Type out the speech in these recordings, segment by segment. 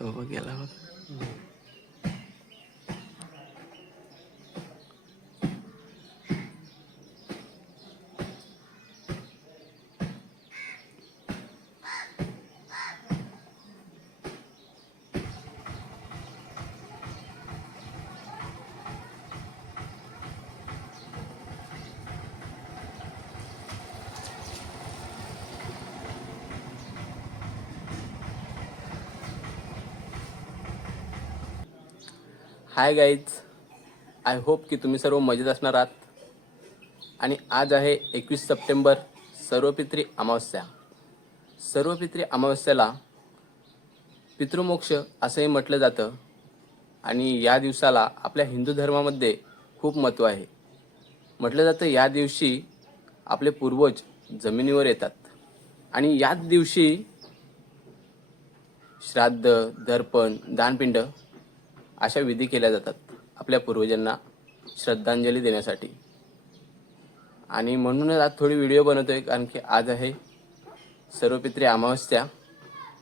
তো গেলাম hi guys I hope की तुम्ही सर्व मजेत असणार आहात. आणि आज आहे एकवीस सप्टेंबर सर्वपित्री अमावस्या. सर्वपित्री अमावस्याला पितृमोक्ष असंही म्हटलं जातं. आणि या दिवसाला आपल्या हिंदू धर्मामध्ये खूप महत्त्व आहे. म्हटलं जातं या दिवशी आपले पूर्वज जमिनीवर येतात. आणि याच दिवशी श्राद्ध दर्पण दानपिंड अशा विधी केल्या जातात आपल्या पूर्वजांना श्रद्धांजली देण्यासाठी. आणि म्हणूनच आज थोडी व्हिडिओ बनवतो आहे कारण की आज आहे सर्वपित्री अमावस्या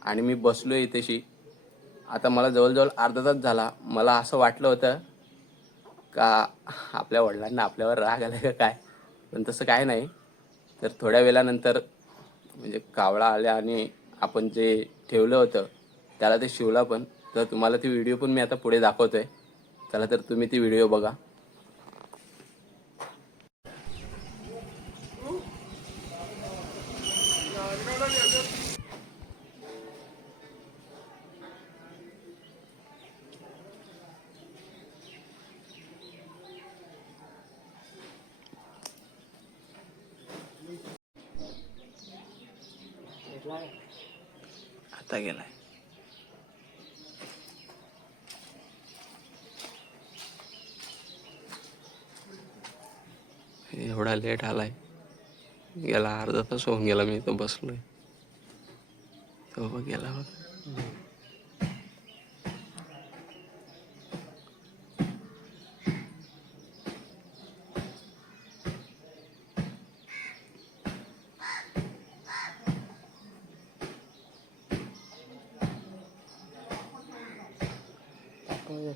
आणि मी बसलो आहे इथेशी. आता मला जवळजवळ अर्धा तास झाला. मला असं वाटलं होतं का आपल्या वडिलांना आपल्यावर राग आला का काय? पण तसं काय नाही. तर थोड्या वेळानंतर म्हणजे कावळा आल्या आणि आपण जे ठेवलं होतं त्याला ते शिवला पण. तर तुम्हाला ती व्हिडिओ पण मी आता पुढे दाखवतोय. चला तर तुम्ही ती व्हिडिओ बघा. आता गेलाय. एवढा लेट आलाय. गेला अर्धा तास होऊन गेला मी इथं बसलोय. तो बघ गेला बघ.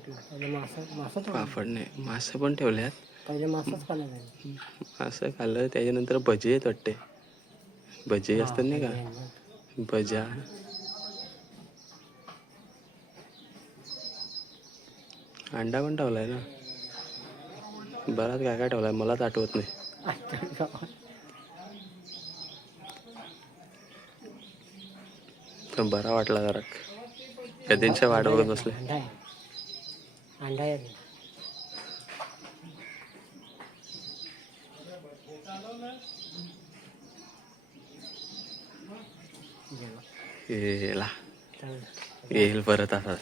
पहिले मासा मासा ठेवला पापड नाही मासे पण ठेवल्यात. पहिले मासाच खाल्ला जाईल असं खाल्लं त्याच्यानंतर भजी आहेत वाटते. भजी असतात नाही का? भजा अंडा पण ठेवलाय ना? बराच काय काय ठेवलाय मलाच आठवत नाही. पण बरा वाटला जरा. कधींच्या वाट बघत बसले अंडा आहे अंडा आहे रे. जेवा. येला. येईल परत आता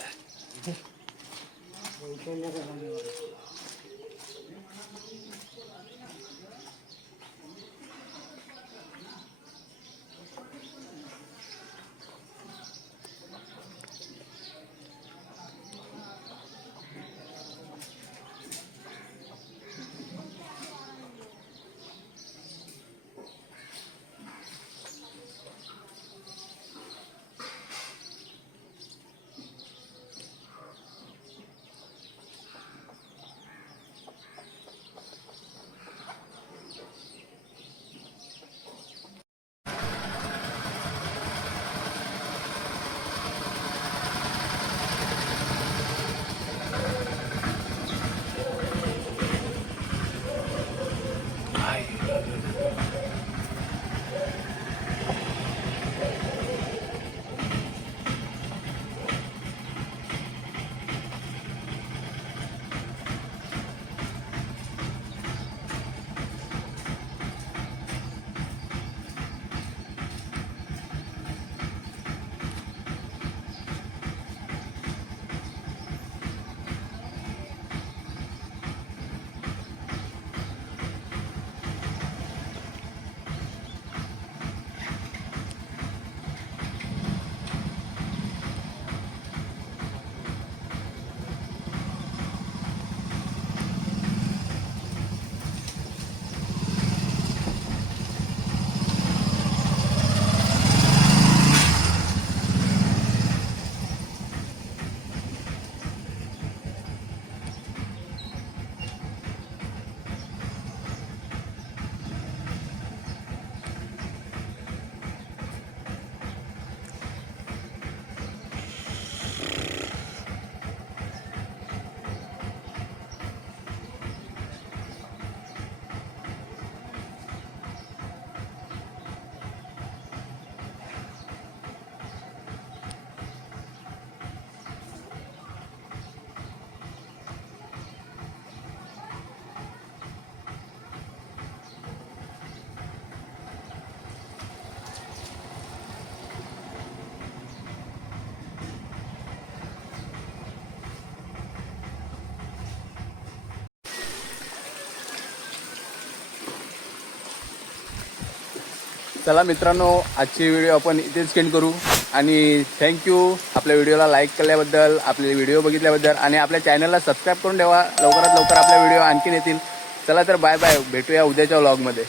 चला मित्रांनो आजची व्हिडिओ आपण इथेच स्केंड करू. आणि थँक्यू आपल्या व्हिडिओला लाईक केल्याबद्दल आपले व्हिडिओ बघितल्याबद्दल आणि आपल्या चॅनलला सबस्क्राईब करून ठेवा. लवकरात लवकर आपल्या व्हिडिओ आणखीन येतील. चला तर बाय बाय भेटूया उद्याच्या व्लॉगमध्ये